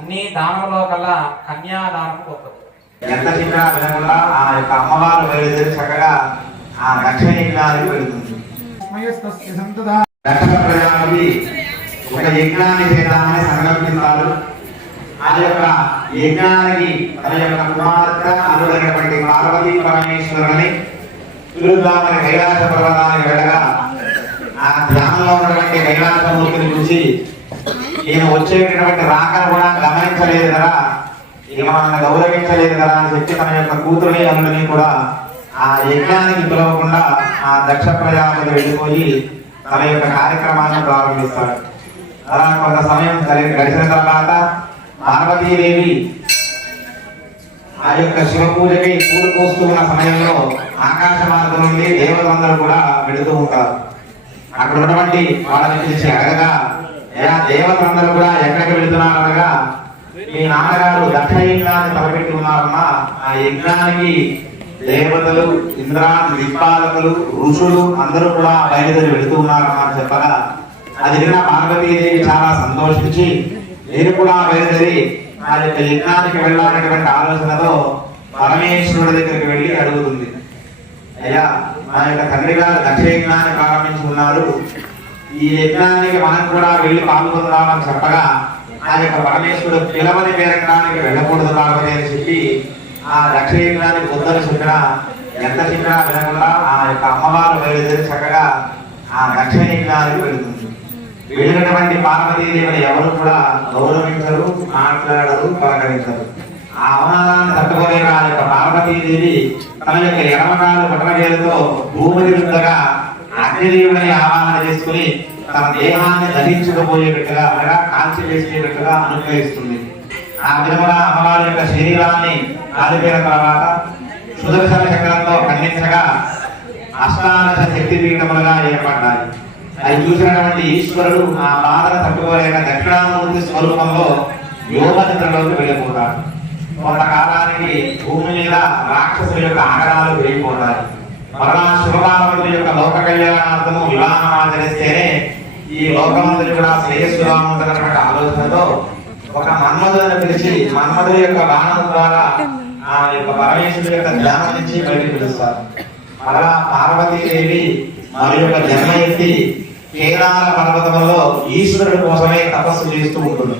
అన్ని దానంలో కల్లా కన్యాదానం గొప్పది. ఎంత చిన్న విధంగా ఆ యొక్క అమ్మవారు బయలుదేరి చక్కగా ఆ దక్ష యజ్ఞానికి వెళుతుంది ప్రజానికి ఒక యజ్ఞాన్ని చేద్దామని సంకల్పిస్తారు. ఆ యొక్క యజ్ఞానికి తన యొక్క కుమార్తె అనుడైనటువంటి పార్వతీ పరమేశ్వరుని తిరుగుదామని కైలాస పర్వతానికి వెళ్ళగా ఆ ధ్యానంలో ఉన్నటువంటి కైలాసమూర్తిని చూసి ఈయన వచ్చేటటువంటి రాకను కూడా గమనించలేదు కదా. ఇక మనల్ని గౌరవించలేదు కదా అని చెప్పి తన యొక్క కూతురుని అల్లుడిని కూడా ఆ యజ్ఞానికి పిలవకుండా ఆ దక్ష ప్రజాపతి వెళ్ళిపోయి తన యొక్క కార్యక్రమాన్ని ప్రారంభిస్తాడు. అలా కొంత సమయం గడి- గడిచిన తర్వాత పార్వతీదేవి ఆ యొక్క శివ పూజకి పూలు పోస్తూ ఉన్న సమయంలో ఆకాశ మార్గం నుండి దేవతలందరూ కూడా వెళుతూ ఉంటారు. అక్కడ ఉన్నటువంటి వాళ్ళని పిలిచి అడగగా దేవతలందరూ కూడా ఎక్కడికి వెళుతున్నారు అనగా మీ నాన్నగారు దక్ష యజ్ఞాన్ని తలపెట్టి ఉన్నారమ్మా. ఆ యజ్ఞానికి దేవతలు ఇంద్ర దిక్పాలకులు ఋషులు అందరూ కూడా బయలుదేరి వెళుతూ ఉన్నారమ్మా అని చెప్పగా అది విన్న పార్వతీదేవి చాలా సంతోషించి నేను కూడా బయలుదేరి ఆ యొక్క యజ్ఞానికి వెళ్ళాలనేటువంటి ఆలోచనతో పరమేశ్వరుడి దగ్గరికి వెళ్ళి అడుగుతుంది. అయ్యా మా యొక్క తండ్రి గారు దక్ష యజ్ఞాన్ని ప్రారంభించుకున్నారు ఈ యజ్ఞానికి మనం కూడా వెళ్ళి పాల్గొందామని చెప్పగా ఆ యొక్క పరమేశ్వరుడు పిలవని పేరంగానికి వెళ్ళకూడదు కాబట్టి అని చెప్పి ఆ దక్ష యజ్ఞానికి వద్దని చెప్పిన ఎంత చెప్పినా వినకుండా ఆ యొక్క అమ్మవారు బయలుదేరి చక్కగా ఆ దక్ష యజ్ఞానికి వెళుతుంది వెళ్ళినటువంటి పార్వతీదేవిని ఎవరు కూడా గౌరవించరు మాట్లాడరు పలకరించరు. ఆ అవమానాన్ని తట్టుకోలేక ఆ యొక్క పార్వతీదేవి తన యొక్క ఎడమకాలు పట్టణవేలతో భూమి ఉండగా అగ్నిదేవుని ఆవాహన చేసుకుని తన దేహాన్ని దహించుకుపోయేటట్టుగా అనగా కాల్చి వేసేటట్టుగా అనుగ్రహిస్తుంది. ఆ విధముగా అమ్మవారి యొక్క శరీరాన్ని కాలిపోయిన తర్వాత సుదర్శన చక్రంతో ఖండించగా అష్టాదశ శక్తి పీఠములుగా ఏర్పడ్డాయి. అది చూసినటువంటి ఈశ్వరుడు ఆ బాధను తట్టుకోలేక దక్షిణామూర్తి స్వరూపంలో యోగ నిద్రలోకి వెళ్ళిపోతాడు. కొంతకాలానికి భూమి మీద రాక్షసుల యొక్క ఆగడాలు వెళ్ళిపోతాయి మరలా శుభకామతుల యొక్క లోక కళ్యాణార్థము వివాహం ఆచరిస్తేనే ఈ లోకమంతులు కూడా శ్రేయస్సు ఉంటున్నటువంటి ఆలోచనతో ఒక మన్మధులను పిలిచి మన్మధుడి యొక్క బాణం ద్వారా ఆ యొక్క పరమేశ్వరుడి యొక్క ధ్యానం నుంచి బయటికి పిలుస్తారు. మరలా పార్వతీదేవి మరి యొక్క జన్మ ఎత్తి కేదార పర్వతంలో ఈశ్వరుడు కోసమే తపస్సు చేస్తూ ఉంటుంది.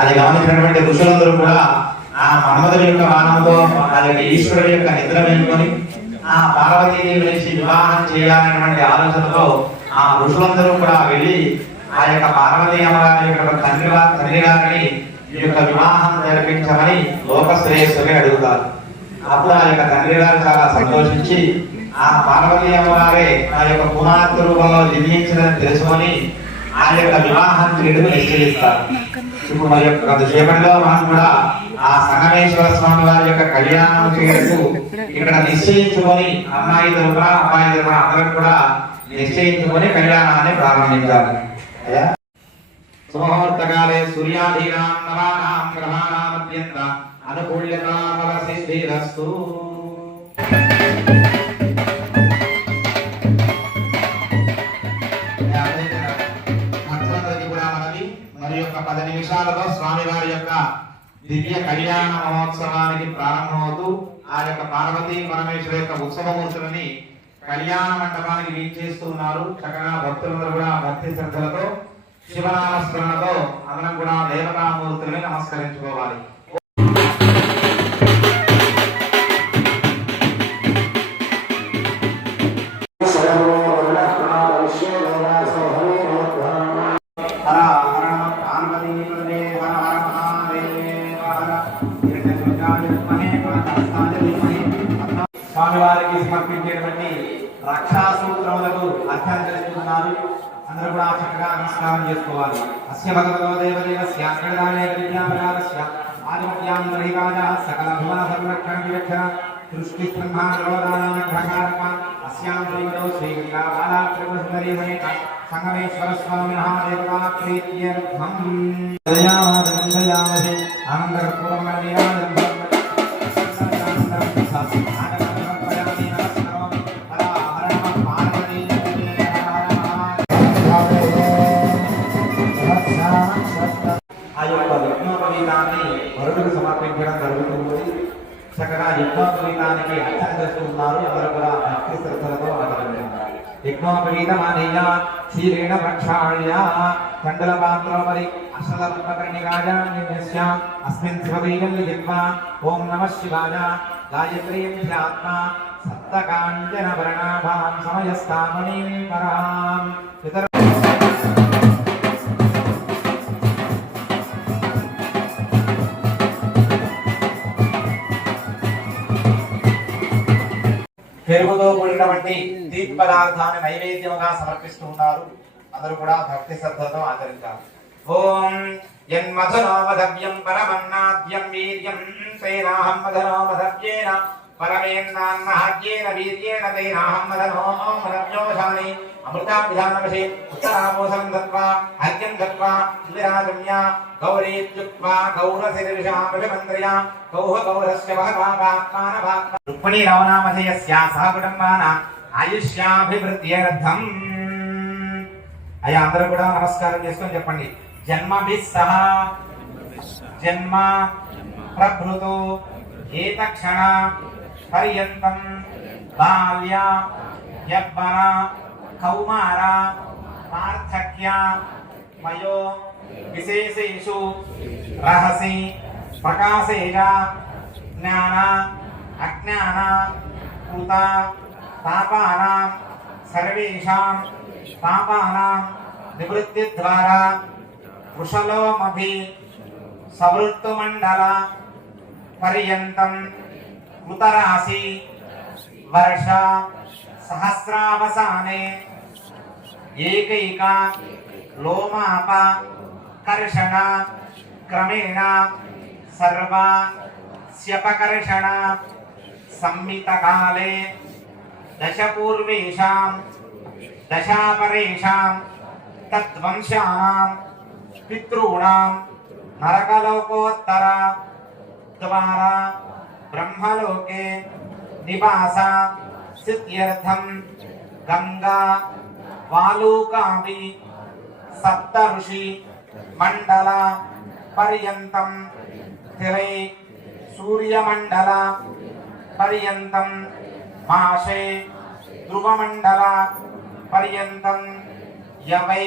అది గమనించినటువంటి ఋషులందరూ కూడా ఆ మన్మధుడి యొక్క బాణంతో ఆ యొక్క ఈశ్వరుడి యొక్క నిద్ర మేలుకొని ఆ పార్వతీదేవి నుంచి వివాహం చేయాలనేటువంటి ఆలోచనతో ఆ ఋషులందరూ కూడా వెళ్ళి ఆ యొక్క పార్వతీ అమ్మగారి యొక్క తండ్రి తండ్రి గారిని ఈ యొక్క వివాహం జరిపించమని లోక శ్రేయస్సుని అడుగుతారు. అప్పుడు ఆ యొక్క తండ్రి గారు చాలా సంతోషించి ఆ పార్వతీ అమ్మవారే ఆ యొక్క కుమార్తె రూపంలో జన్మించిందని తెలుసుకొని ఆ యొక్క వివాహం చేయడం నిశ్చయిస్తారు. ఇప్పుడు మరి యొక్క కొద్దిసేపటిలో మనం కూడా ఆ సంగమేశ్వర స్వామి వారి యొక్క కళ్యాణం చేయటకు ఇక్కడ నిశ్చయించుకొని అమ్మాయి తరపున అమ్మాయి తరపున అందరం కూడా నిశ్చయించుకొని కళ్యాణాన్ని ప్రారంభించాలి. అయ్యా? సూర్యాధీనాం నవానాం గ్రహాణాం అత్యంత అనుకూల్యతా ఫల సిద్ధిరస్తు మరి యొక్క పది నిమిషాలలో స్వామివారి యొక్క దివ్య కళ్యాణ మహోత్సవానికి ప్రారంభమవుతూ ఆ యొక్క పార్వతీ పరమేశ్వర యొక్క ఉత్సవమూర్తులని కళ్యాణ మండపానికి వీచేస్తూ ఉన్నారు. చక్కగా భక్తులందరూ కూడా భక్తి శ్రద్ధలతో శివనామ స్మరణతో అందరం కూడా దేవతామూర్తులని నమస్కరించుకోవాలి. సమర్పించేటువంటి రక్షాసూత్రములకు అర్థం చేస్తున్నారు అందరూ కూడా చక్కగా నమస్కారం చేసుకోవాలి. అస్య భగవతో దేవదేవస్య అంగళదానే విద్యాపరారస్య ఆదిమత్యాం సకల భువన సంరక్షణ విరక్షణ సృష్టి బ్రహ్మాండోదానాగ్రహారక అస్యాం శ్రీమతో శ్రీగంగా గంగా సమేత సంగమేశ్వర స్వామి మహాదేవతా ప్రీత్యర్థం దయామాదం యజ్ఞోపవీతమానీయ క్షీరేణ ప్రక్షాళ్య కండల పాత్రోపరి అష్టదర్మకర్ణికాజాన్యస్య అస్మిన్ శివబీజం లిఖిత్వా ఓం నమః శివాయ గాయత్రీం ధ్యాత్మా సప్తకాంచన వర్ణాభాం సమయస్తామణీం పరాం. ఇతర పెరుగుతో కూడినటువంటి తీపి పదార్థాన్ని నైవేద్యముగా సమర్పిస్తూ ఉన్నారు. అందరూ కూడా భక్తి శ్రద్ధతో ఆచరించారు ఓం యన్మధునోమధవ్యం పరమన్నాద్యం వీర్యం తైనాహం మధనోమధవ్యేన పరమేన్నాన్నహర్యేన వీర్యేణ తైనాహం మధనోమధవ్యోషాని అమృతాభిధానవశే ఉత్తరామోసం దత్వా హర్యం దత్వా విరాజమ్య గౌరీత్యుక్వా గౌరశిరీషామభిమంత్ర్య గౌహ గౌరస్య భగవాత్మాన రుక్మిణీ రవణామధేయస్య సహ కుటుంబాన ఆయుష్యాభివృద్ధ్యర్థం. అయ్యా అందరూ కూడా నమస్కారం చేసుకొని చెప్పండి. జన్మభి సహా జన్మ ప్రభృతో ఏతక్షణ పర్యంతం బాల్య యవ్వన కౌమార వార్ధక్య వయో విశేషేషు రహసి ప్రకాశేజ జ్ఞాన అజ్ఞాన కృత పాపానాం సర్వేషాం పాపానాం నివృత్తి ద్వారా కుశలోమభి సవృత్తుమండల పర్యంతం కృతరాశి వర్ష సహస్రావసానే ఏకైక లోమాప కర్షణ క్రమేణ సర్వ స్యపకర్షణ दशपूर्वेषां दशापरेषां तद्वंशानां पितॄणां नरकलोकोत्तरा द्वारा ब्रह्मलोके निवासा, सिद्ध्यर्थं गङ्गा वालूकापि सप्तऋषि, मण्डल पर्यन्तं तिरै सूर्यमण्डल पर्यन्तं సూర్యమండల పర్యంతం ధ్రువమండల పర్యంతం యవై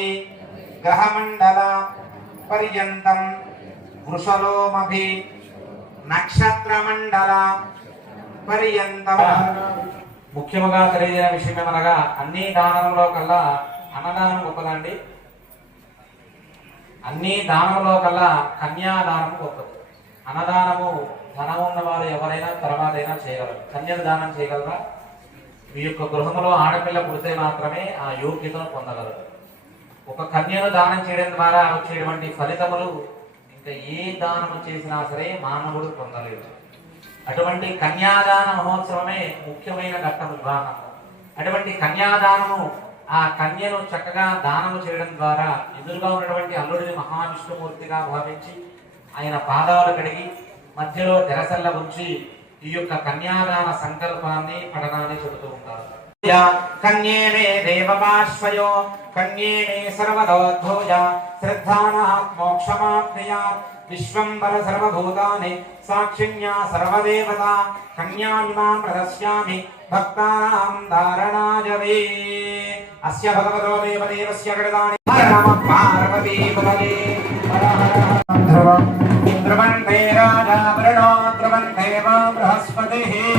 గ్రహమండల పర్యంతం వృషలోమభి నక్షత్రమండల పర్యంతం ముఖ్యముగా తెలియజేయ విషయం ఏమనగా అన్ని దానంలో కల్లా అన్నదానం గొప్పదండి. అన్ని దానంలో కల్లా కన్యాదానము గొప్పది. అన్నదానము ఎవరైనా చేయగలరు. కన్యను దానం చేయగలరా? మీ యొక్క గృహంలో ఆడపిల్ల పుడితే మాత్రమే ఆ యోగ్యతను పొందగలరు. ఒక కన్యను దానం చేయడం ద్వారా వచ్చేటువంటి ఫలితములు ఇంకా ఏ దానము చేసినా సరే మానవుడు పొందలేదు అటువంటి కన్యాదాన మహోత్సవమే ముఖ్యమైన ఘట్టం వివాహం అటువంటి కన్యాదానము ఆ కన్యను చక్కగా దానము చేయడం ద్వారా ఎదురుగా ఉన్నటువంటి అల్లుడిని మహావిష్ణుమూర్తిగా భావించి ఆయన పాదాలు కడిగి మధ్యలో తెరసల్ల ఉంచి ఈ యొక్క కన్యాదాన సంకల్పాన్ని పఠనాన్ని చెబుతూ ఉంటారు. కన్యే మే దేవపాశ్వయో కన్యే మే సర్వదోద్భూయ శ్రద్ధానాత్ మోక్షమాప్నుయాత్ విశ్వంబర సర్వభూతాని సాక్షిణ్యా సర్వదేవత కన్యామిమాం ప్రదస్యామి భక్తానాం ధారణాజవే. అస్య భగవతో దేవదేవస్య గడదాని. హర నమ పార్వతీ మా బృహస్పతిః